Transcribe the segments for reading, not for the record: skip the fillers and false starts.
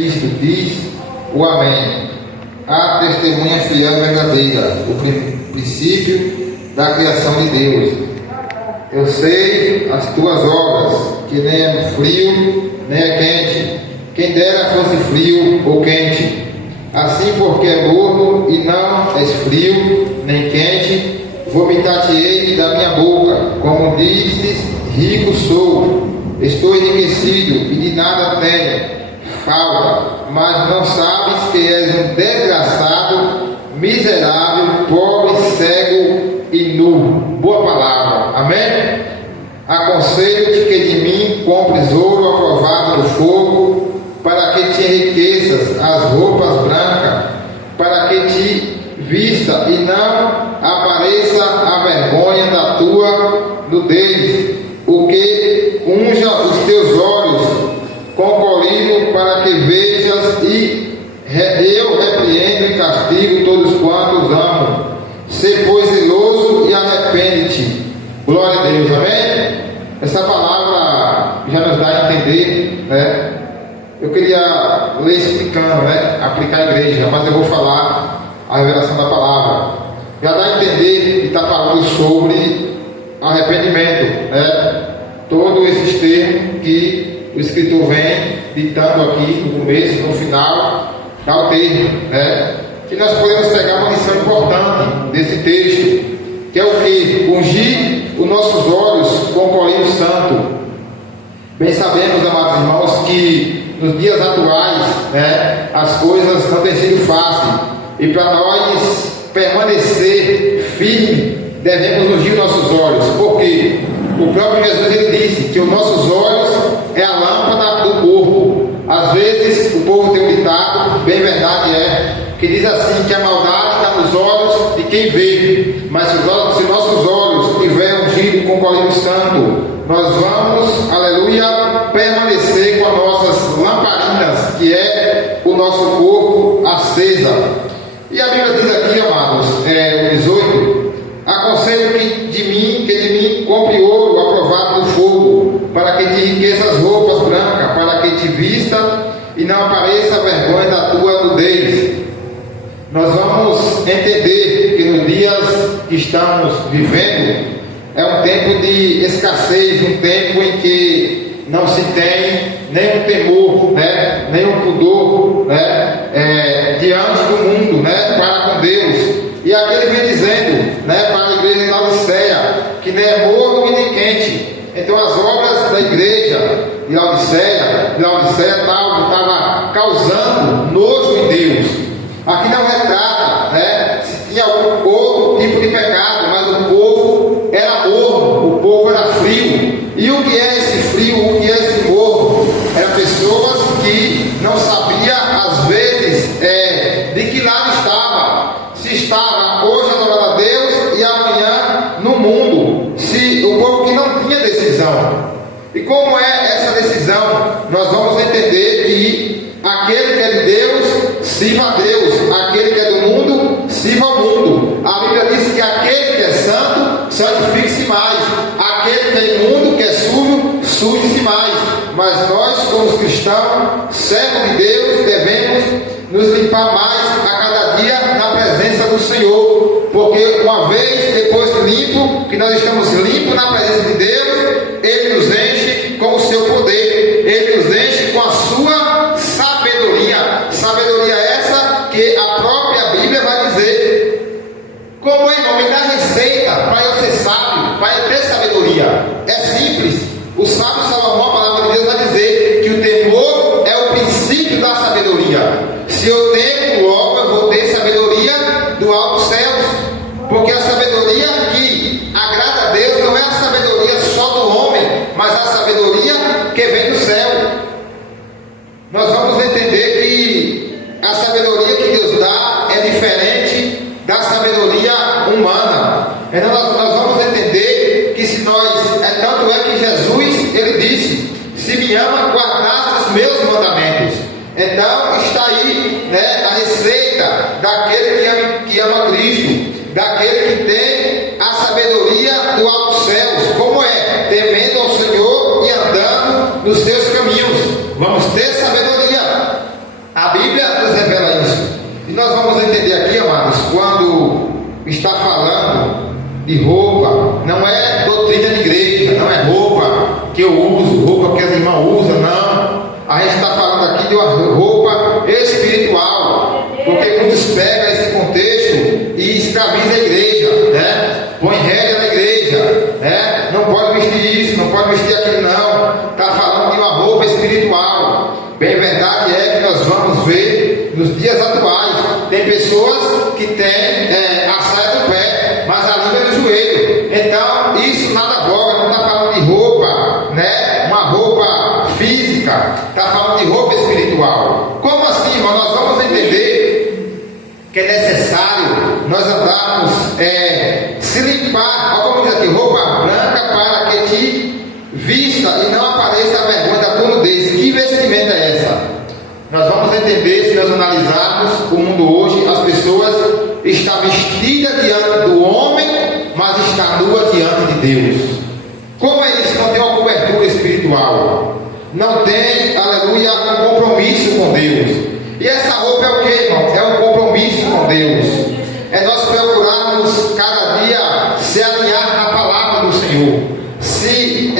Cristo, diz o Amém. A testemunha fiel e verdadeira, o princípio da criação de Deus. Eu sei as tuas obras, que nem é frio, nem é quente. Quem dera fosse frio ou quente. Assim, porque é morno e não és frio, nem quente, vomitar-te-ei da minha boca. Como dizes, rico sou, estou enriquecido e de nada tenho falta, mas não sabes que és um desgraçado, miserável, pobre, cego e nu. Boa palavra, amém? Aconselho-te que de mim compres ouro aprovado no fogo, para que te enriqueças as roupas brancas, para que te vista e não apareça a vergonha da tua nudez, o que unja os teus olhos com colírio, para que vejas, e eu repreendo e castigo todos quantos amo. Sê, pois, zeloso e arrepende-te. Glória a Deus, amém? Essa palavra já nos dá a entender, né? Eu queria ler explicando, né? Aplicar a igreja, mas eu vou falar a revelação da palavra. Já dá a entender que está falando sobre arrependimento, né? Todos esses termos que o escritor vem ditando aqui no começo, no final, dá o termo, né? Que nós podemos pegar uma lição importante desse texto, que é o que? Ungir os nossos olhos com o colírio santo. Bem sabemos, amados irmãos, que nos dias atuais, né, as coisas não têm sido fáceis, e para nós permanecer firme, devemos ungir nossos olhos, porque o próprio Jesus ele disse que os nossos olhos é a lâmpada do corpo. Às vezes o povo tem um ditado, bem verdade é, que diz assim, que a maldade está nos olhos de quem vê, mas se nossos olhos estiverem ungidos com o colírio santo, nós vamos, aleluia, permanecer com as nossas lamparinas, que é o nosso corpo acesa. E a Bíblia diz aqui, amados, o 18, aconselho que de mim compre ouro aprovado no fogo, para que te enriqueça as roupas brancas, para que te vista e não apareça a vergonha da tua nudez. Nós vamos entender que nos dias que estamos vivendo, é um tempo de escassez, um tempo em que não se tem nenhum temor, né, nenhum pudor, né, diante do mundo, né, para com Deus. E aqui ele vem dizendo, né, para a igreja de Laodiceia, que nem é morno e nem quente. Então as obras da igreja de Laodiceia estava causando nojo em Deus. Aqui não retrata, né, se tinha algum outro tipo de pecado, mas o povo era morno, o povo era frio. E o que é esse frio, o que é esse morno? Eram pessoas que não sabiam, às vezes, de que lado estava. Se estava hoje adorando a Deus e amanhã no mundo. Se o povo que não tinha decisão. E como é essa decisão? Nós vamos entender que aquele que é de Deus, sirva a Deus. Aquele que é do mundo, sirva ao mundo. A Bíblia diz que aquele que é santo, santifique-se mais. Aquele que é imundo, que é sujo, suje-se mais. Mas nós, como cristãos, servos de Deus, devemos nos limpar mais a cada dia na presença do Senhor. Porque uma vez depois limpo, que nós estamos limpos na presença de Deus, Ele nos enche com o seu poder. Ele nos enche com a sua sabedoria. Sabedoria essa que a própria Bíblia vai dizer. Como é, irmão? Me dá receita para eu ser sábio, para eu ter sabedoria. É simples. O sábio Salomão, a palavra de Deus, vai dizer que o temor é o princípio da sabedoria. Se eu temo, logo eu vou ter sabedoria do alto céus. Porque a sabedoria que agrada a Deus não é a sabedoria só do homem, mas a sabedoria que vem do céu. Nós vamos entender que a sabedoria que Deus dá é diferente da sabedoria humana. Então nós vamos entender que se nós, tanto é que Jesus, ele disse, se me ama, guardaste os meus mandamentos. Então está aí, né, a receita daquele que ama Cristo, daquele que tem a sabedoria do alto céus. Como é? Temendo ao Senhor e andando nos seus caminhos. Vamos ter sabedoria. nós vamos entender aqui, amados, quando está falando de roupa, não é doutrina de igreja, não é roupa que eu uso, roupa que as irmãs usam, não. A gente está falando aqui de uma roupa espiritual, porque muitos pegam esse contexto e escravizam a igreja, né? Põe regra na igreja, né? Não pode vestir isso, não pode vestir aquilo, não. Está falando de uma roupa espiritual. Bem, verdade é que nós vamos ver nos dias atuais, tem pessoas que têm a saia do pé, mas a língua é do joelho. Então, isso nada voga, não está falando de roupa, né? Uma roupa física, está falando de roupa espiritual. Como assim, irmão? Nós vamos entender que é necessário nós andarmos, se limpar, olha como diz aqui, roupa branca para que te vista e não apareça a vergonha da tua nudez. Que vestimenta é essa? Nós vamos entender, se nós analisarmos o mundo hoje, as pessoas estão vestidas diante do homem, mas está nua diante de Deus. Como é isso? Não tem uma cobertura espiritual, não tem, aleluia, um compromisso com Deus. E essa roupa é o que, irmão? É um compromisso com Deus. É nós procurarmos cada dia se alinhar na palavra do Senhor, se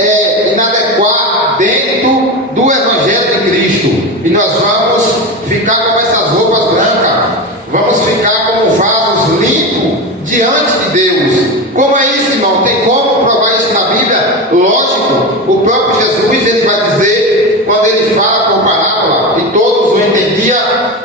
inadequar dentro do Evangelho de Cristo. E nós vamos ficar com essas roupas brancas, vamos ficar como vasos limpos diante de Deus. Como é isso, irmão? Tem como provar isso na Bíblia? Lógico, o próprio Jesus ele vai dizer, quando ele fala por parábola, e todos o entendiam,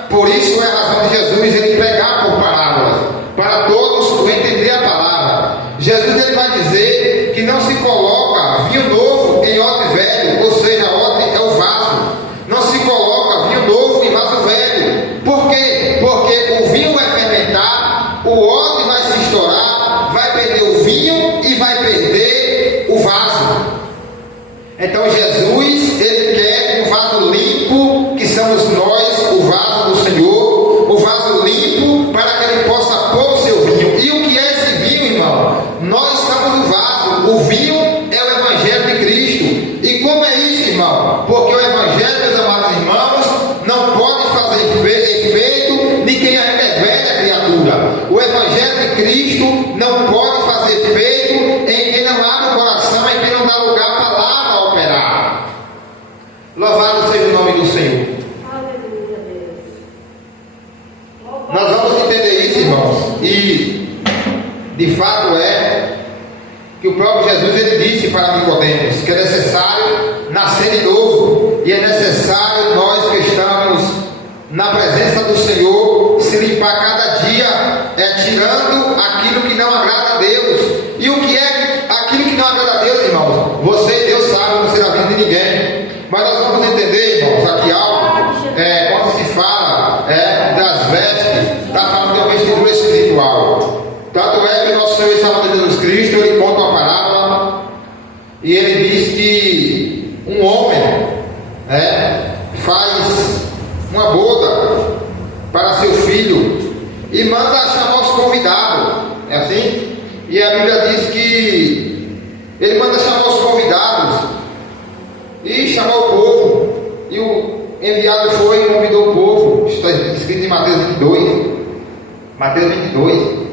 por isso é a razão de Jesus ele pregar por parábolas, para todos o entender a palavra. Jesus ele vai dizer que não se coloca vinho novo em odre velho, ou seja, odre é o vaso. Não se coloca vinho novo em vaso velho. Por quê? Porque o vinho vai fermentar, o odre vai se estourar, vai perder o vinho e vai perder o vaso. Então Jesus, ele quer um vaso limpo, que somos nós, o vaso do Senhor, o vaso limpo para que ele possa pôr o seu vinho. E o que é esse vinho, irmão? Nós somos o vaso, o vinho é o Evangelho de Cristo. E como é isso, irmão? Porque o Evangelho, meus amados irmãos, não pode fazer efeito de quem ainda é velha criatura. O Evangelho de Cristo não pode fazer efeito em quem não abre o coração, em quem não dá lugar à palavra a operar. Louvado seja o nome do Senhor. Aleluia, Deus. Nós vamos entender isso, irmãos, e de fato é que o próprio Jesus ele disse para Nicodemos que é necessário nascer de novo, e é necessário nós que estamos na presença do Senhor se limpar cada dia, tirando aquilo que não agrada a Deus. E o que é aquilo que não agrada a Deus, irmãos? Você e Deus sabe, não será vida de ninguém. Mas nós vamos entender, irmãos, aqui algo, quando se fala das vestes, está falando de uma vestidura espiritual. Tanto é que nosso Senhor e Salvador Jesus Cristo, ele conta uma parábola, e ele diz que um homem faz uma boda para seu filho e manda chamar os convidados. É assim? E a Bíblia diz que ele manda chamar os convidados e chamar o povo. E o enviado foi e convidou o povo. Está escrito em Mateus 22. Mateus 22.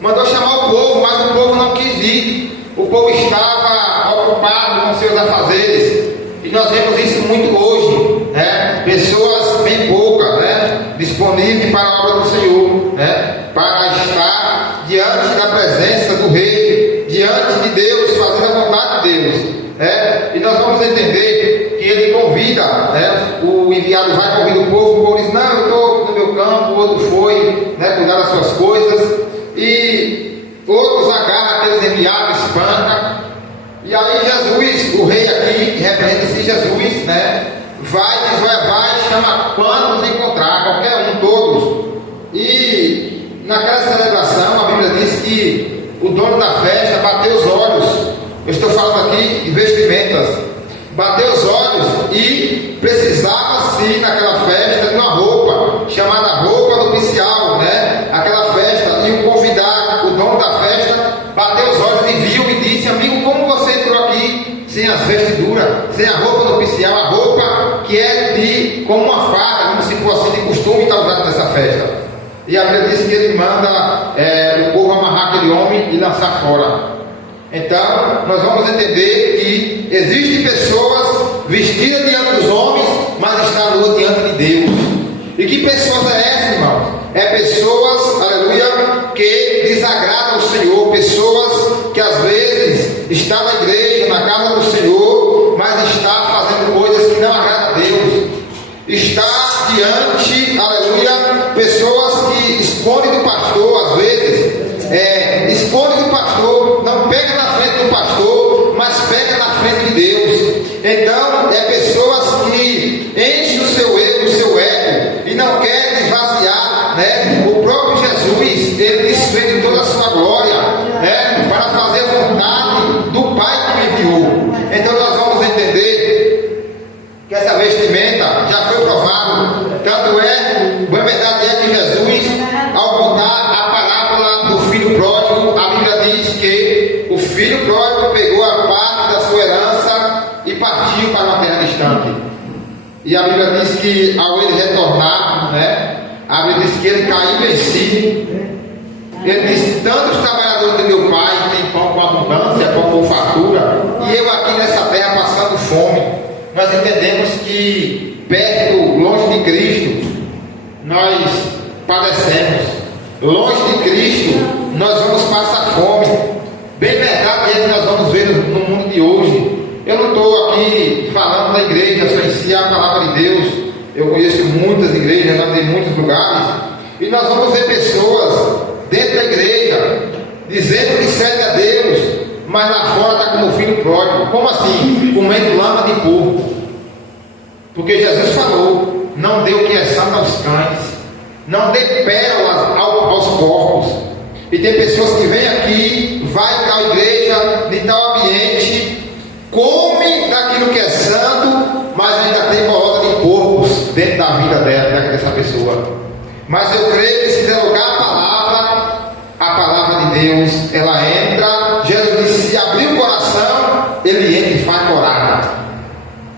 Mandou chamar o povo, mas o povo não quis ir. O povo estava ocupado com seus afazeres. E nós vemos isso muito hoje, né? Pessoas bem poucas, né? Disponíveis para a obra do Senhor, né? Para estar diante da presença do Rei, diante de Deus, fazendo a vontade de Deus, né? E nós vamos entender que ele convida, né? O enviado vai convidar o povo diz: não, eu estou no meu campo, o outro foi, né? Cuidar das suas coisas, e outros agarram aqueles enviados, espanta. E aí Jesus, o rei aqui, representa-se Jesus, né? Vai, chama quantos encontrar, qualquer um, todos. E naquela celebração, a Bíblia diz que o dono da festa bateu os olhos. Eu estou falando aqui de vestimentas. Bateu os olhos e precisava-se naquela festa de uma roupa, chamada roupa nupcial, né? Aquela festa, e o convidado, o dono da festa, bateu os olhos e viu e disse: amigo, como você entrou aqui sem as vestiduras, sem a roupa nupcial, a roupa que é como uma farda, como se fosse de costume estar usada nessa festa? E a Bíblia diz que ele manda o povo amarrar aquele homem e lançar fora. Então, nós vamos entender que existem pessoas vestidas diante dos homens, mas estão nuas diante de Deus. E que pessoas é essa, irmãos? É pessoas, aleluia, que desagradam o Senhor, pessoas que às vezes estão na igreja, na casa do Senhor, mas está fazendo coisas que não agradam a Deus. Está diante, aleluia, pessoas que escondem do pastor, às vezes, escondem do pastor, não pega na frente do pastor, mas pega na frente de Deus. Então, pessoas que enchem o seu ego e não querem esvaziar, né? O próprio Jesus, ele desfez de toda a sua glória, né? Para fazer a vontade do Pai que me enviou. Então, nós vamos entender que essa vestimenta já foi provado. Tanto boa verdade é que Jesus, ao contar a parábola do filho pródigo, a Bíblia diz que o filho pródigo pegou a parte da sua herança e partiu para uma terra distante. E a Bíblia diz que ao ele retornar, né, a Bíblia diz que ele caiu em si. Ele disse: tantos trabalhadores do meu pai têm pão com abundância, pão com fartura, e eu aqui nessa terra passando fome. Nós entendemos que perto, longe de Cristo, nós padecemos. Longe de Cristo, nós vamos passar fome. Bem verdade é que nós vamos ver no mundo de hoje. Eu não estou aqui falando da igreja, só em si a palavra de Deus. Eu conheço muitas igrejas, ando em muitos lugares, e nós vamos ver pessoas dentro da igreja dizendo que serve a Deus, mas lá fora está como filho pródigo. Como assim? Comendo lama de porco. Porque Jesus falou: não dê o que é santo aos cães, não dê pérolas aos porcos. E tem pessoas que vêm aqui, vai em tal igreja, em tal ambiente, come daquilo que é santo, mas ainda tem bolota de porcos dentro da vida dessa pessoa. Mas eu creio que se der lugar a palavra de Deus, ela entra. Jesus disse: se abrir o coração, ele entra e faz morada.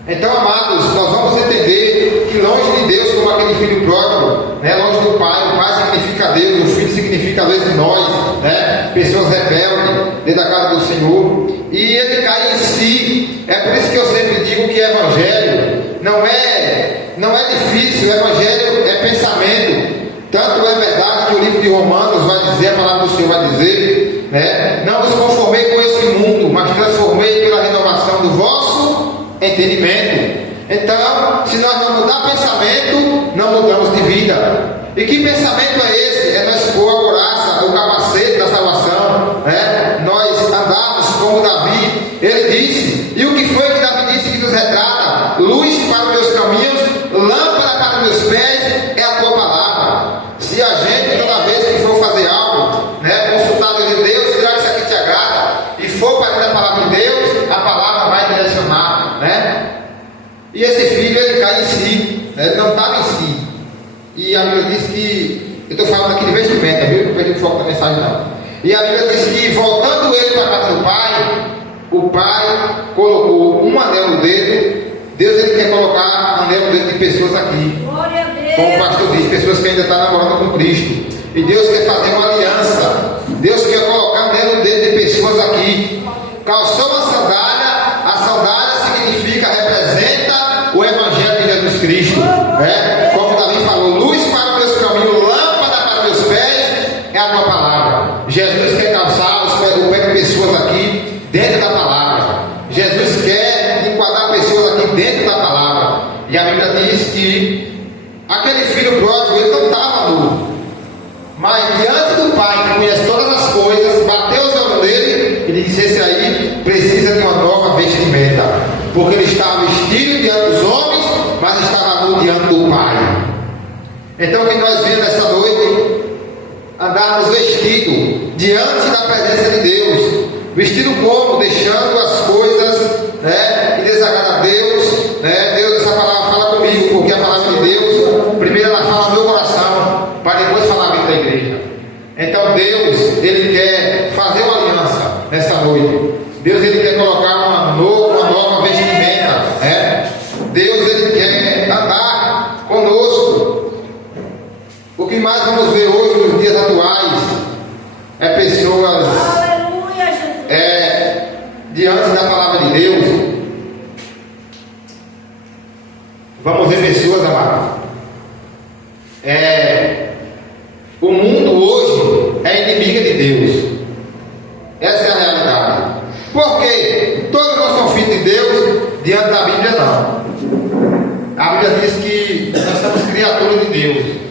Então, amados, nós vamos entender que longe de Deus, como aquele filho pródigo, né, longe do Pai, o Pai significa Deus, o Filho significa às vezes nós, né, pessoas rebeldes dentro da casa do Senhor, e ele cai em si. É por isso que eu sempre digo que evangelho não é difícil, o evangelho é pensamento. Tanto é verdade que o livro de Romanos vai dizer, a palavra do Senhor vai dizer, né, não vos conformei com esse mundo, mas transformei pela renovação do vosso entendimento. Então, se nós não mudar pensamento, não mudamos de vida. E que pensamento é esse? É nós pôr a couraça, o capacete da salvação, né? Nós andarmos como Davi. Ele disse, e o que foi que Davi disse que nos retrata? Luz para os meus caminhos, lâmpada para os meus pés, é a tua palavra. Se a gente, toda vez que for fazer algo, né, consultar de Deus, será que isso aqui te agrada? E for para a palavra de Deus, a palavra vai direcionar, né? E esse filho, ele cai em si, né? Ele não estava em si. E a Bíblia diz que, eu estou falando aqui de vestimenta, viu? Não perdi o foco da mensagem não. E a Bíblia diz que, voltando ele para a casa do pai, o pai colocou um anel no dedo. Deus, ele quer colocar anel no dedo de pessoas aqui. Como o pastor diz, pessoas que ainda estão namorando com Cristo. E Deus quer fazer uma aliança. Deus quer colocar anel no dedo de pessoas aqui. Calçou uma sandália, a sandália significa, representa o Evangelho de Jesus Cristo, né? Como Davi falou, luz para os meus caminhos, lâmpada para os meus pés, é a tua palavra. Jesus quer calçar o pé de pessoas aqui dentro da palavra. Jesus quer enquadrar pessoas aqui dentro da palavra. E a Bíblia diz que aquele filho pródigo, ele não estava nu, mas diante do pai que conhece todas as coisas, bateu os olhos dele e disse: esse aí precisa de uma nova vestimenta, porque ele estava vestido diante dos homens, mas estava nu diante do pai. Então, que nós vemos nessa noite, andarmos vestidos diante da presença de Deus. Vestido como? Deixando as coisas, né, que desagradam a Deus, né? Deus, essa palavra fala comigo, porque a palavra de Deus, primeiro ela fala no meu coração, para depois falar dentro da igreja. Então Deus, ele quer fazer uma aliança nessa noite. Deus, ele quer colocar uma nova vestimenta, né? Deus, ele quer andar conosco. O que mais vamos ver hoje nos dias atuais é pessoas Aleluia, Jesus. diante da palavra de Deus. Vamos ver pessoas, amados. O mundo hoje é inimiga de Deus. Essa é a realidade. Por quê? Todos nós somos filhos de Deus, diante da Bíblia não. A Bíblia diz que nós somos criaturas de Deus.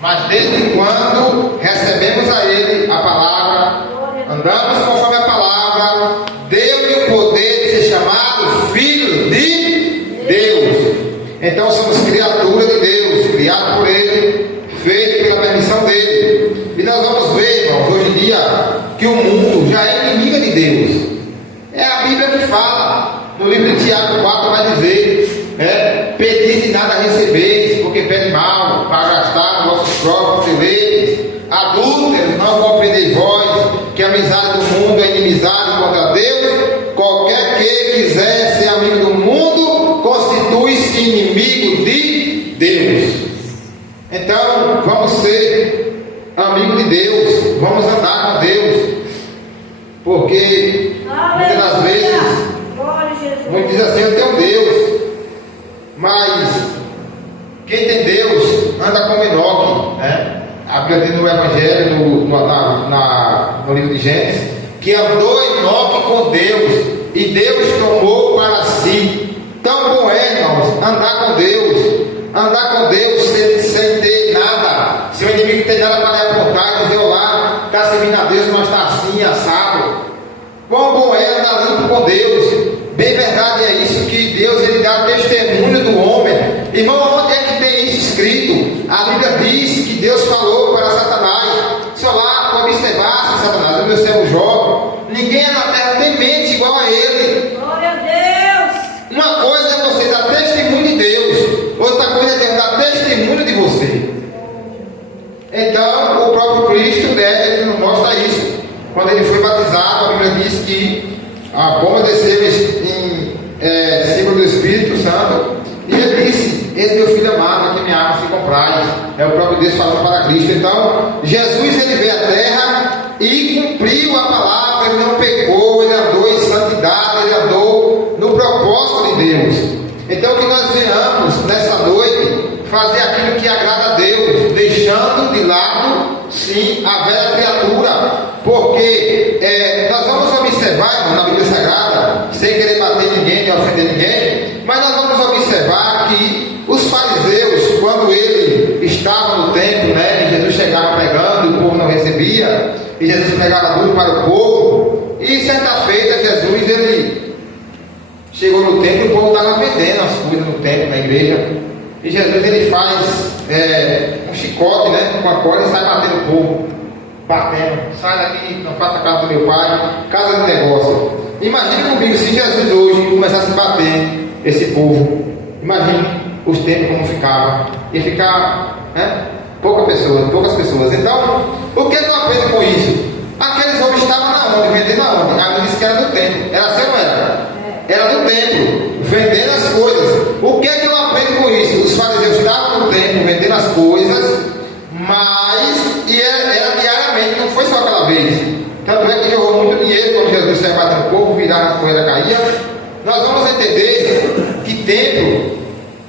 Mas desde quando recebemos a Ele a palavra, andamos conforme a palavra, deu-lhe o poder de ser chamado filho de Deus. Então somos criaturas de Deus, criados por Ele, feitos pela permissão dele. E nós vamos ver, irmãos, hoje em dia, que o mundo já é inimiga de Deus. É a Bíblia que fala. No livro de Tiago 4 vai dizer: pedis e nada recebeis, porque pedem mal, para gastar vossos próprios deleites. Adúlteros, não compreendei vós, que a amizade do mundo é inimizade contra Deus. Qualquer que quiser ser amigo do mundo, constitui-se inimigo de Deus. Então, vamos ser amigos de Deus, vamos andar com Deus, porque muitas das vezes muitos dizem assim: eu tenho Deus, mas quem tem Deus anda como Enoque, né? A Bíblia diz no Evangelho, no livro de Gênesis, que andou Enoque com Deus e Deus tomou para si. Tão bom é, irmãos, andar com Deus sem ter nada. Se o inimigo tem nada para lhe apontar e dizer: olá, está servindo a Deus, mas está assim, assado. Quão bom é andar limpo com Deus. Bem verdade é isso, que Deus ele dá testemunho do homem. Irmão, onde é que tem isso escrito? A Bíblia diz que Deus falou para Satanás: se olá, observasse, Satanás, o meu servo Jó, ninguém na terra tem mente igual a ele. Glória a Deus. Uma coisa é você dar testemunho de Deus, outra coisa é Deus dar testemunho de você. Então, o próprio Cristo, né, ele nos mostra isso. Quando ele foi batizado, a Bíblia diz que a bomba desceu em cima do Espírito Santo, e ele disse: esse meu filho amado, aqui minha alma se compraz. É o próprio Deus falando para Cristo. Então, Jesus ele veio à terra e cumpriu a palavra, ele não pecou, ele andou em santidade, ele andou no propósito de Deus. Então, que nós venhamos nessa noite fazer aquilo que agrada a Deus, deixando de lado, sim, a velha criatura, porque nós vamos observar, irmão, na Bíblia Sagrada, sem querer bater ninguém, nem ofender ninguém, mas nós vamos observar que os fariseus, quando ele estava no templo, né, e Jesus chegava pregando, e o povo não recebia, e Jesus pregava duro para o povo, e certa feita Jesus ele chegou no templo e o povo estava vendendo as coisas no templo, na igreja. E Jesus ele faz um chicote, né, com a corda, e sai batendo o povo, batendo: sai daqui, não faça casa do meu pai, casa de negócio. Imagine comigo se Jesus hoje começasse a bater esse povo. Imagine os tempos como ficava. Ia ficar poucas pessoas. Então, o que eu aprendo com isso? Aqueles homens estavam na onde? Vendendo aonde? A Bíblia disse que era do templo. Era assim ou não era? Era do templo, vendendo as coisas. O que é que eu aprendo com isso? Os fariseus estavam no templo vendendo as coisas, mas era diariamente, não foi só aquela vez. Tanto é que jogou muito dinheiro quando Jesus saiu batendo o povo, virava a poeira caía. Nós vamos entender que templo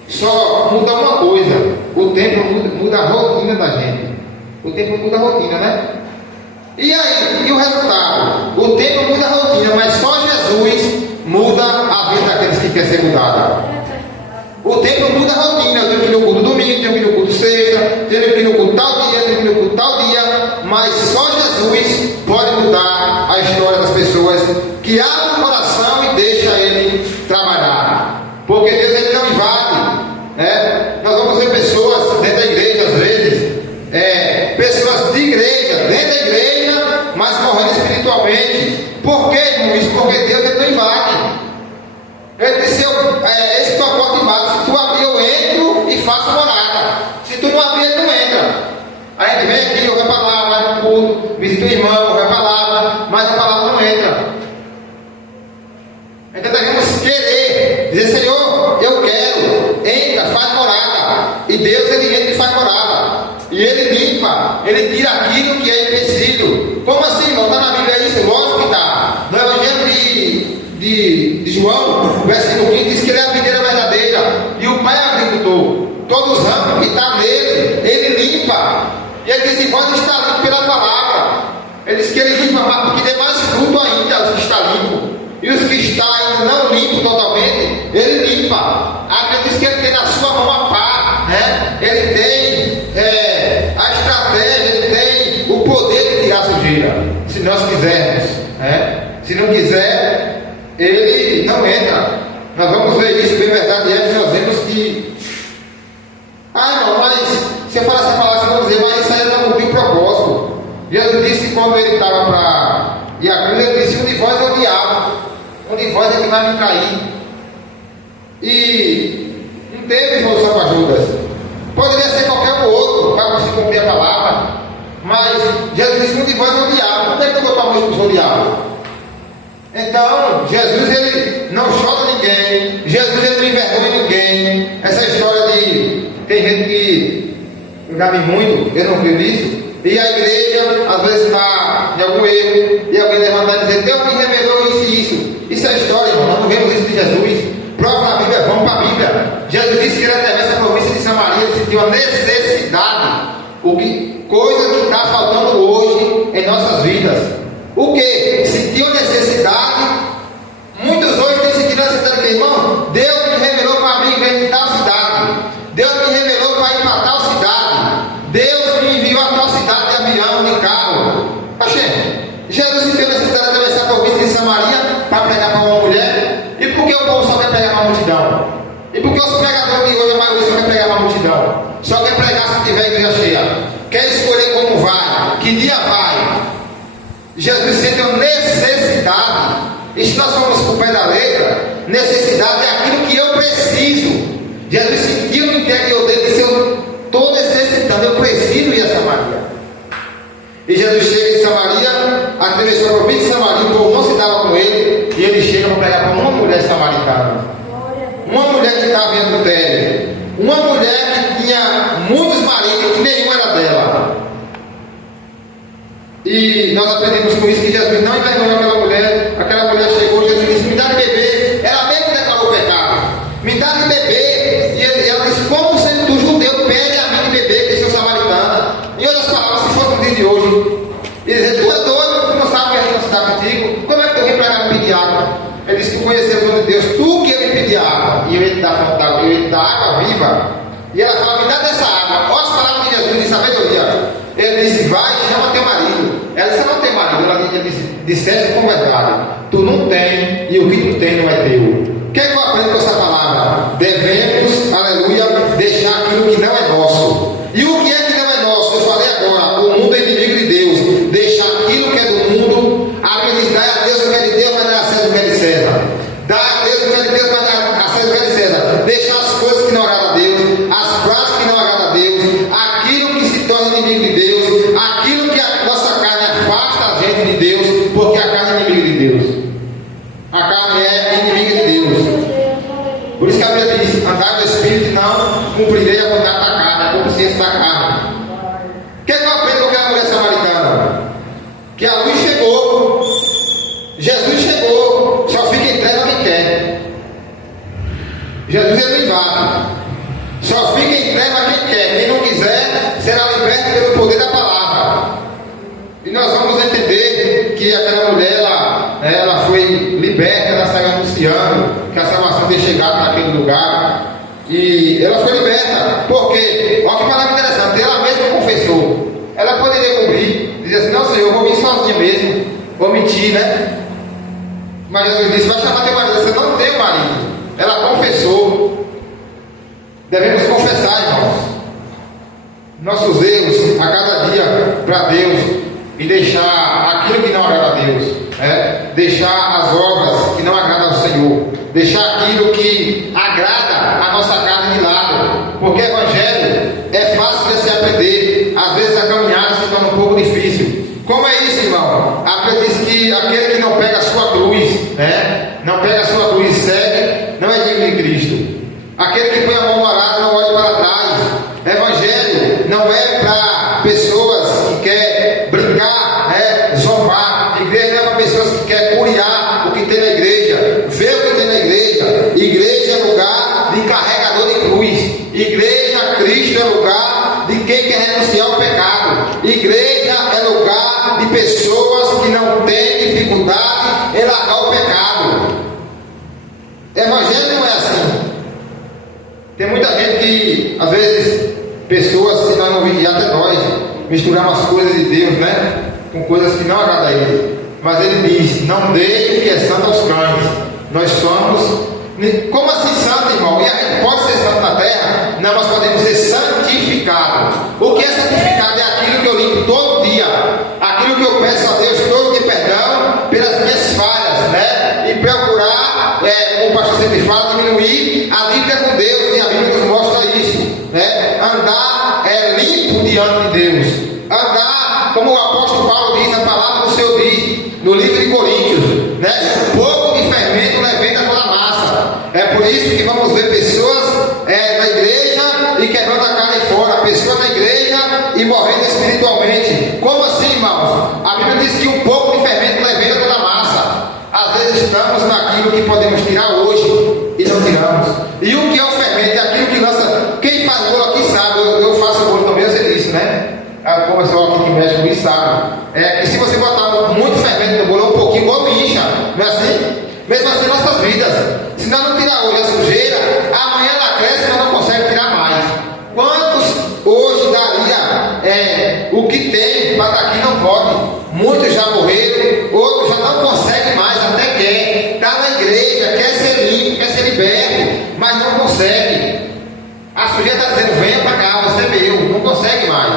só muda uma coisa: o templo muda a rotina da gente. O templo muda a rotina, né? E aí, e o resultado? O templo muda a rotina, mas só Jesus muda a vida daqueles que querem ser mudados. O templo muda a rotina. Eu tenho que ir no culto domingo, tenho que ir no culto sexta, tenho que ir no culto tal dia, tenho que ir no culto tal dia. Mas só Jesus pode mudar a história das pessoas que abrem o coração e deixam ele trabalhar. Porque Deus ele não invade. Nós vamos ver pessoas dentro da igreja, às vezes, pessoas de igreja, dentro da igreja, mas morrendo espiritualmente. Por quê, irmão? Isso porque Deus ele não invade. Ele disse: esse tua porta embaixo, se tu abrir eu entro e faço morada. Se tu não abrir, ele não entra. A gente vem aqui, ouve a palavra, vai no culto, visita o irmão, ouve a palavra, mas a palavra não entra. Então devemos querer, dizer: Senhor, eu quero, entra, faz morada. E Deus ele entra e faz morada. e ele limpa, ele tira aquilo que é empecilho. Como assim, irmão? Está na Bíblia isso? Lógico que está. No Evangelho de João, versículo 15, diz que ele é a videira verdadeira e o Pai é agricultor. Todos os ramos que estão nele, ele limpa. E ele diz: vós está limpo pela palavra. Ele diz que ele limpa, porque tem mais fruto ainda, os que estão limpos. E os que estão ainda não limpos totalmente, ele limpa. A Bíblia diz que ele tem na sua mão a pá, né? Ele tem a estratégia, ele tem o poder de tirar a sujeira, se nós quisermos, né? Se não quiser, ele não entra. Nós vamos ver isso, bem verdade, e nós vemos que irmão, mas se eu falar essa palavra, você vai dizer, mas isso aí não cumpriu o propósito. Jesus disse quando ele estava para ir à cruz, ele disse: um de vós é o diabo, um de vós é que vai me trair. E não teve solução para Judas. Poderia ser qualquer um outro para conseguir cumprir a palavra, mas Jesus disse: um de vós é o diabo. Como é que eu botar a mão expulsou o diabo? Então, Jesus ele não chora ninguém, Jesus ele não envergonha ninguém. Essa história de tem gente que já vi muito, eu não creio nisso, e a igreja às vezes está em algum erro, e alguém levanta e diz: Deus me revelou isso e isso. Isso é história, irmão. Nós não vemos isso de Jesus. Prova na Bíblia, vamos para a Bíblia. Jesus disse que ele atravessa a província de Samaria, ele sentiu uma necessidade, coisa que está faltando hoje em nossas vidas. O que? Sentiu necessidade. Muitos hoje têm sentido necessidade que, irmão, Deus me revelou para mim vir em tal cidade. Deus me revelou para ir para tal cidade. Deus me enviou a tal cidade de avião, de carro. Jesus sentiu necessidade de atravessar a província de Samaria para pregar para uma mulher. E por que o povo só quer pregar para a multidão? E por que os pregadores de hoje, a maioria, só quer pregar para a multidão? Só quer pregar se tiver igreja cheia. Quer escolher como vai, que dia vai. Jesus sentiu necessidade. E se nós formos para o pé da letra, necessidade é aquilo que eu preciso. Jesus sentiu no interior dele e disse: eu estou necessitando, eu preciso ir a Samaria. E Jesus chega em Samaria, atravessou a província de Samaria, o povo não se dava com ele, e ele chega para pregar para uma mulher samaritana. Uma mulher que estava em adultério, uma mulher que tinha muitos maridos, que nenhum era dela. E nós aprendemos com isso que Jesus não envergonhou aquela mulher chegou, Jesus disse: me dá de beber. Ela mesmo declarou o pecado: me dá de beber. E ela disse: como sendo do judeu, pede a mim de beber, que sou samaritana. Em outras palavras, se fosse no dia de hoje, e dizer: tu é doido, tu não sabe que a gente não está contigo, como é que tu vem para me pedir água? Ele disse: tu conheceu o nome de Deus, tu que ia me pedir água, e eu ia te dar água viva. E ela fala: me dá dessa água. Olha as palavras de Jesus de sabedoria. Ele disse: vai e chama teu marido. Ela disse: eu não tenho marido. Ela disse: disseste com verdade, tu não tem, e o que tu tem não é teu. O que é que eu aprendo com essa palavra? Devemos, aleluia, deixar aquilo que não é nosso. E o que é que não é nosso? Eu falei agora: o mundo é inimigo de Deus. Deixar aquilo que é do mundo. A Bíblia diz: dá a Deus o que é de Deus, mas não é a César o que é de César. Dá a Deus o que é de Deus, mas não é a César o que é de César. Deixar as coisas que não agradam a Deus, as práticas que não agradam a Deus, aquilo que se torna inimigo de Deus, aquilo que a nossa carne afasta a gente de Deus, porque a carne é inimiga de Deus. A carne é inimiga de Deus. Por isso que a Bíblia diz: andar no Espírito, não cumprirei a vontade da carne, a consciência da carne. O que é que eu aprendo com aquela mulher samaritana? Que a luz chegou, Jesus chegou, só fica entregue a quem quer. Jesus ele invade, só fica entregue a quem quer. Quem não quiser será liberto pelo poder da palavra. E nós vamos entender que aquela mulher ela foi liberta, ela saiu anunciando que a salvação tinha chegado naquele lugar. E ela foi liberta, porque, olha que palavra interessante, ela mesma confessou. Ela poderia cobrir, dizer assim: não, Senhor, eu vou vir sozinha mesmo, vou mentir, né? Mas Jesus disse: vai chamar teu marido. Você não tem marido. Ela confessou. Devemos confessar, irmãos, nossos erros a cada dia para Deus, e deixar aquilo que não agrada a Deus, deixar as obras que não agradam ao Senhor, deixar aquilo que agrada a nossa carne de lado, porque Evangelho é fácil de se aprender, às vezes a caminhada se torna um pouco difícil. Como é isso, irmão? A Bíblia diz que aquele que não pega a sua cruz, não pega a sua cruz e segue, não é digno de Cristo. Aquele que põe a mão no arado não olha para trás. Evangelho não é para quem quer renunciar ao pecado. Igreja é lugar de pessoas que não têm dificuldade em largar o pecado. Evangelho não é assim. Tem muita gente que, às vezes, pessoas, se nós não vigiar, até nós misturamos as coisas de Deus, né? Com coisas que não agradam a Ele. Mas Ele diz: não dê o que é santo aos cães. Nós somos. Como assim santo, irmão? E a gente pode ser santo na terra? Não, nós podemos ser santificados. O que é santificado? É aquilo que eu limpo todo dia, aquilo que eu peço a Deus todo de perdão pelas minhas falhas, né? E procurar, como o pastor sempre fala, diminuir a dívida com Deus, e a Bíblia nos mostra isso, né? Andar limpo diante de Deus, andar como o apóstolo Paulo diz, a palavra do Senhor diz no livro de Coríntios, né? Pouco de fermento levanta toda a massa. É por isso que vamos ver pessoas na igreja e quebrando a carne fora, pessoas na igreja e morrendo espiritualmente. Como assim, irmãos? A Bíblia diz que um pouco de fermento levanta toda a massa. Às vezes estamos naquilo que podemos tirar hoje e não tiramos. E o que é o fermento? É aquilo que lança. Quem faz bolo aqui sabe, eu faço bolo também, eu sei disso, né? Como eu sou aqui que mexe com isso, sabe? Que se você botar muito fermento no bolo, um pouquinho, o bolo incha, não é assim? Mesmo assim, nossas vidas. Se nós não tirar hoje a sujeira, amanhã ela cresce e nós não conseguimos tirar mais. Quantos hoje daria o que tem para daqui não pode? Muitos já morreram, outros já não conseguem mais, até quer. Está na igreja, quer ser limpo, quer ser liberto, mas não consegue. A sujeira está dizendo: venha para cá, você é meu, não consegue mais.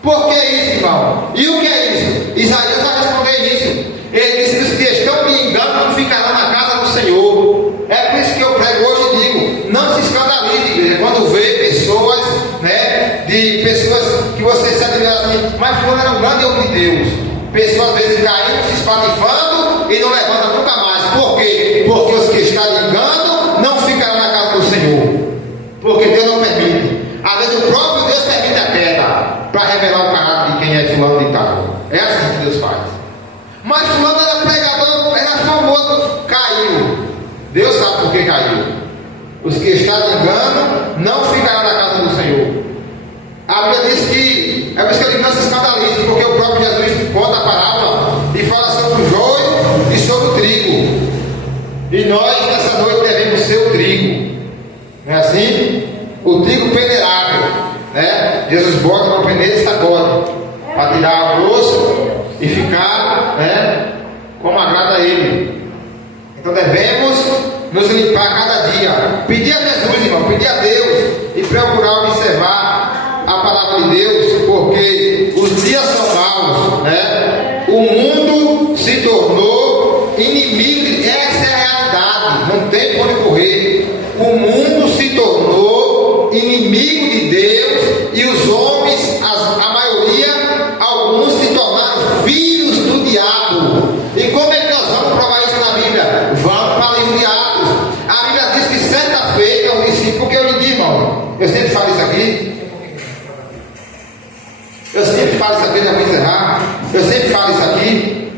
Por que isso, irmão? E o que é isso? Isaías vai responder isso. Ele disse que os que estão me enganando não ficarão na casa do Senhor. É por isso que eu prego hoje e digo: não se escandalize, igreja, quando vê pessoas, né, de pessoas que você se admira assim, mas fulano era um grande homem de Deus. Pessoas às vezes caindo, se espatifando e não levantam nunca mais. Por quê? Porque os que estão ligando não ficarão na casa do Senhor. Porque Deus não permite. Às vezes o próprio Deus permite a queda para revelar o caráter de quem é fulano de tal. É assim que Deus faz. Mas fulano era pregador, era famoso, caiu. Deus sabe por que caiu. Os que estão engano não ficarão na casa do Senhor. A Bíblia diz que, é por isso que eu digo: não se escandalize, porque o próprio Jesus conta a parábola e fala sobre o joio e sobre o trigo. E nós nessa noite devemos ser o trigo. Não é assim? O trigo peneirado, né? Jesus bota uma peneira e sacode para tirar o grosso e ficar, né, como agrada a Ele. Então devemos nos limpar cada dia, pedir a Jesus, irmão, pedir a Deus e procurar observar a palavra de Deus, porque os dias são maus, né? O mundo se tornou inimigo, essa é a realidade, não tem por onde correr. O mundo se tornou inimigo de Deus e os homens, a maioria, alguns se tornaram filhos do diabo. E como é que nós vamos provar isso na Bíblia? Vamos para os diabos. A Bíblia diz que certa feita eu disse, porque eu lhe digo, irmão, eu sempre falo isso aqui. Eu sempre falo isso aqui, já vou encerrar. Eu sempre falo isso aqui,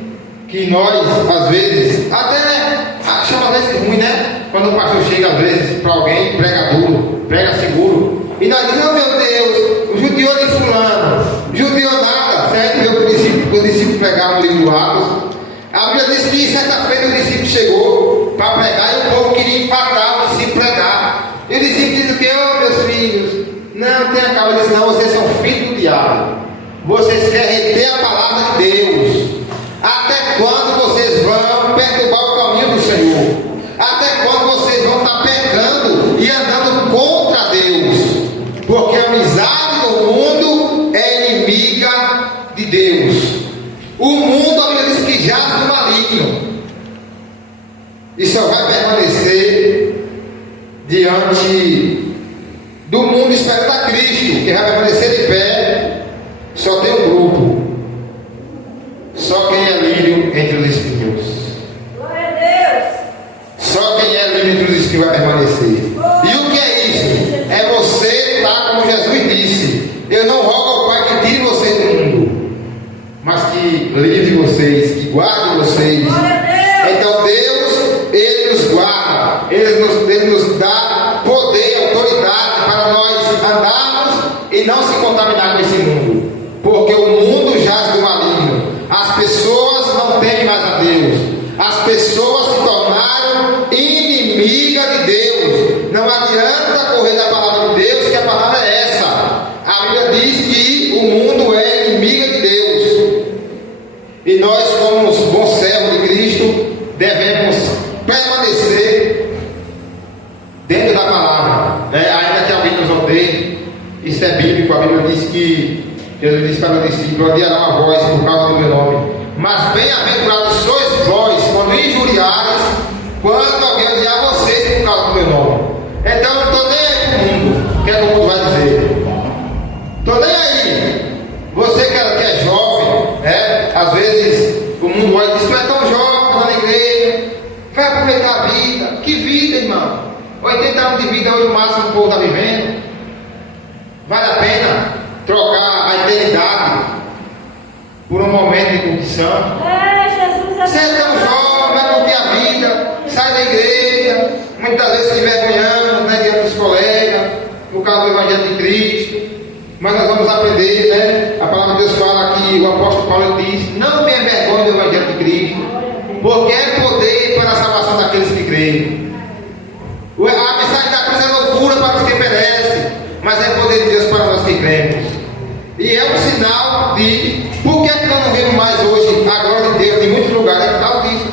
que nós, às vezes, até chama às vezes ruim, né? Quando o pastor chega às vezes para alguém, prega duro, prega seguro, e nós dizemos: oh meu Deus, judiou de fulano, judiou nada. Se a gente vê o discípulo pregar no livro do Atos, a Bíblia diz que certa feita o discípulo chegou para pregar e o povo queria empatar o discípulo pregar. E o discípulo diz o que? Oh meus filhos, não tenha calma. Ele disse: não, vocês são filhos do diabo, vocês querem reter a palavra de Deus. Até quando vocês vão perturbar o caminho do Senhor? Até quando vocês vão estar pecando e andando contra Deus? Porque a amizade do mundo é inimiga de Deus. O mundo, a Bíblia diz que jaz do maligno e só vai permanecer diante do mundo esperando a Cristo, que vai permanecer de pé. Só tem um grupo, só quem é lírio entre os espinhos. Glória a Deus. Só quem é lírio entre os espinhos vai permanecer. E o que é isso? É você estar como Jesus disse: eu não rogo ao Pai que tire vocês do mundo, mas que livre vocês, que guarde vocês. Glória a Deus. Então Deus, Ele nos guarda, Ele nos dá poder, autoridade para nós andarmos e e não se contaminar com esse mundo, porque o mundo jaz do maligno. As pessoas não temem mais a Deus, as pessoas se tornaram inimigas de Deus. Não adianta correr da palavra de Deus, que a palavra é essa. A Bíblia diz que o mundo é inimigo de Deus, e nós, como bons servos de Cristo, devemos permanecer dentro da palavra, né? Ainda que alguém nos odeie. Isso é bíblico. A Bíblia diz que Jesus disse para o discípulo: odiarão a vós por causa do meu nome, mas bem-aventurados sois vós quando injuriares, quando alguém odiar vocês por causa do meu nome. Então eu não estou nem aí para o mundo, o que é que o mundo vai dizer? Estou nem aí. Você que é jovem, né? Às vezes o mundo vai dizer: tu é tão jovem, está na igreja, vai aproveitar a vida. Que vida, irmão? 80 anos de vida hoje, o máximo que o povo está vivendo. Vale a pena trocar a eternidade por um momento de curtição? Jesus Você é tão jovem, vai curtir a vida, sai da igreja, muitas vezes se envergonhando, né, diante dos colegas, por causa do Evangelho de Cristo. Mas nós vamos aprender, né? A palavra de Deus fala que o apóstolo Paulo diz: não me envergonhe do Evangelho de Cristo, porque é poder para a salvação daqueles que creem. A mensagem da cruz é loucura para os que perecem, mas é poder de Deus para nós que cremos. E é um sinal de por que nós não vemos mais hoje a glória de Deus em muitos lugares. É por causa disso.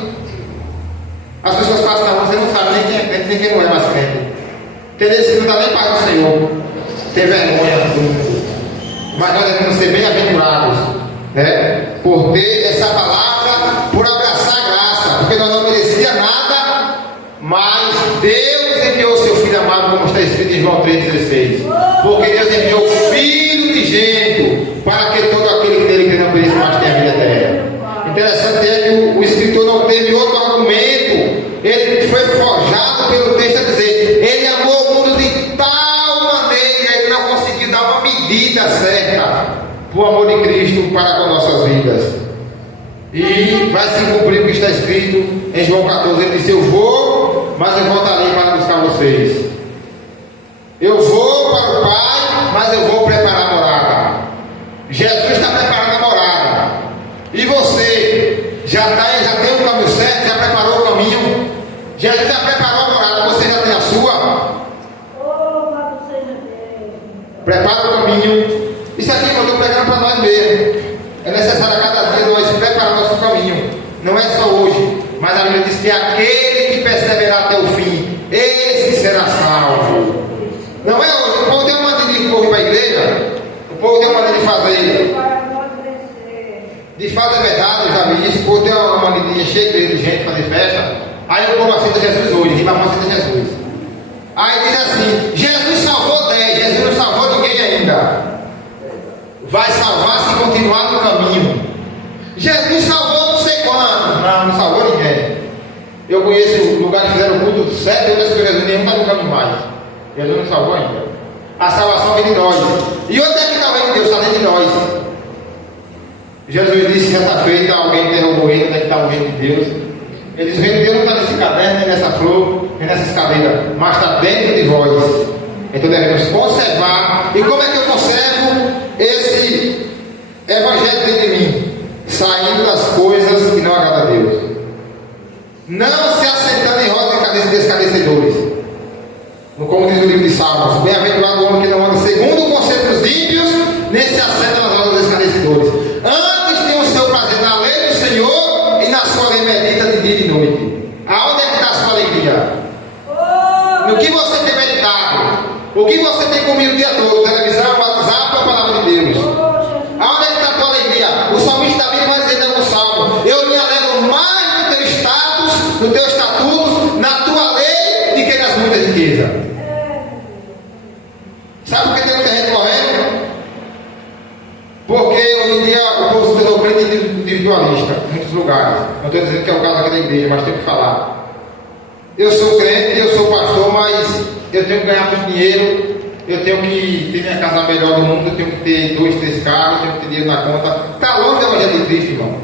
As pessoas passam na rua, você não sabe nem quem é crente, nem quem não é mais crente. Entendeu? Você não está nem para o Senhor, tem vergonha do mundo. Mas nós devemos ser bem-aventurados, né? Por ter essa palavra, por abraçar a graça, porque nós não merecíamos nada, mas Deus enviou o seu Filho amado, como está escrito em João 3,16. Porque Deus enviou o Filho unigênito para que todo aquele que nele crê não pereça, mas tenha vida eterna. Interessante é que o escritor não teve outro argumento. Ele foi forjado pelo texto a dizer: ele amou o mundo de tal maneira, ele não conseguiu dar uma medida certa para o amor de Cristo para com nossas vidas. E vai se cumprir o que está escrito em João 14. Ele disse: eu vou, mas eu voltarei para buscar vocês. Eu vou para o Pai, mas eu vou preparar a morada. Jesus está preparando a morada. E você já tem o caminho certo? Já preparou o caminho? Jesus já preparou a morada. Você já tem a sua? Prepara o caminho. Isso aqui eu estou pregando para nós mesmos. É necessário a cada dia nós preparar o nosso caminho. Não é só hoje, mas a Bíblia diz que aquele que perseverar até o fim, esse será salvo. Não é hoje. O povo tem uma maneira de correr para a igreja, o povo tem uma maneira de fazer. De fato é verdade, eu já vi isso. O povo tem uma maneira cheia de gente fazer festa. Aí o povo aceita Jesus hoje, riba a aceita Jesus. Aí diz assim: Jesus salvou 10, Jesus não salvou ninguém ainda. Vai salvar se continuar no caminho. Jesus salvou não sei quando. Não salvou ninguém. Eu conheço lugar que fizeram culto 7 outras que Jesus nenhum está no caminho mais. Jesus não salvou ainda. A salvação vem de nós. E onde é que está o reino de Deus? Está dentro de nós. Jesus disse que já está feito. Alguém interrogou ele, onde é que está o reino de Deus? Ele disse: o reino de Deus não está nesse caderno, nem nessa flor, nem nessa escaleira, mas está dentro de vós. Então devemos conservar. E como é que eu conservo esse evangelho dentro de mim? Saindo das coisas que não agradam a Deus. Não se assentando em roda de escarnecedores. Como diz o livro de Salmos: bem-aventurado o homem que não anda segundo o conselho dos ímpios, nem se assenta nas rodas dos escarnecedores. Antes tem o seu prazer na lei do Senhor, e na sua lei medita de dia e de noite. Aonde é que está a sua alegria? No que você tem meditado? O que você tem comido o dia todo? Televisão, WhatsApp ou a palavra de Deus? Aonde é que está a tua alegria? O salmista Davi vai dizer no salmo: eu me alegro mais no teu status, no teu estatuto, na tua lei, do que nas muitas riquezas. Sabe por que tem muita gente correndo? Porque hoje em dia o povo se tornou crente individualista em muitos lugares. Não estou dizendo que é o caso aqui da igreja, mas tenho que falar. Eu sou crente, eu sou pastor, mas eu tenho que ganhar muito dinheiro, eu tenho que ter minha casa melhor do mundo, eu tenho que ter 2, 3 carros, eu tenho que ter dinheiro na conta. Está longe do Evangelho de Cristo, irmão.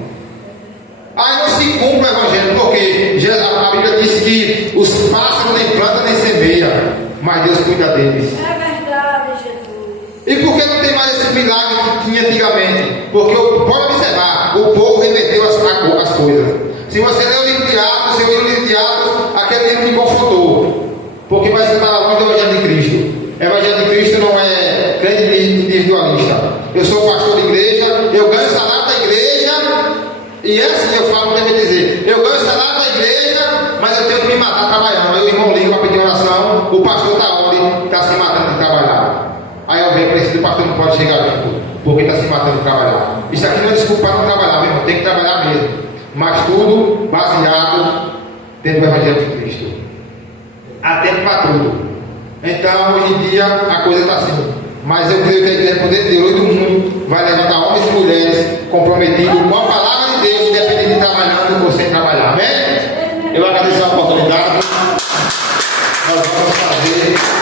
Aí não se cumpre o Evangelho, porque a Bíblia diz que os pássaros nem plantam nem semeiam, mas Deus cuida deles. É verdade, Jesus. E por que não tem mais esse milagre que tinha antigamente? Porque, pode observar, o povo reverteu as coisas. Se você ler o livro de Atos, você lê o livro de Atos, aquele livro te confrontou. Porque vai ser para longe do Evangelho de Cristo. Evangelho de Cristo não é crente individualista. Eu sou pastor de igreja, eu ganho salário da igreja, e é assim eu falo, deve dizer, eu ganho salário da igreja, mas eu tenho que me matar trabalhando. Aí o irmão liga para pedir oração, o pastor está onde? Está se matando de trabalhar. Aí eu venho para esse pastor não pode chegar junto, porque está se matando de trabalhar. Isso aqui não é desculpa para não trabalhar, meu irmão, tem que trabalhar mesmo. Mas tudo baseado dentro do Evangelho de Cristo. Há tempo para tudo. Então, hoje em dia, a coisa está assim. Mas eu creio que a igreja poder de Deus do mundo vai levantar homens e mulheres comprometidos com a palavra de Deus, independente de trabalhando ou sem trabalhar. Amém? Eu agradeço a oportunidade. Nós vamos fazer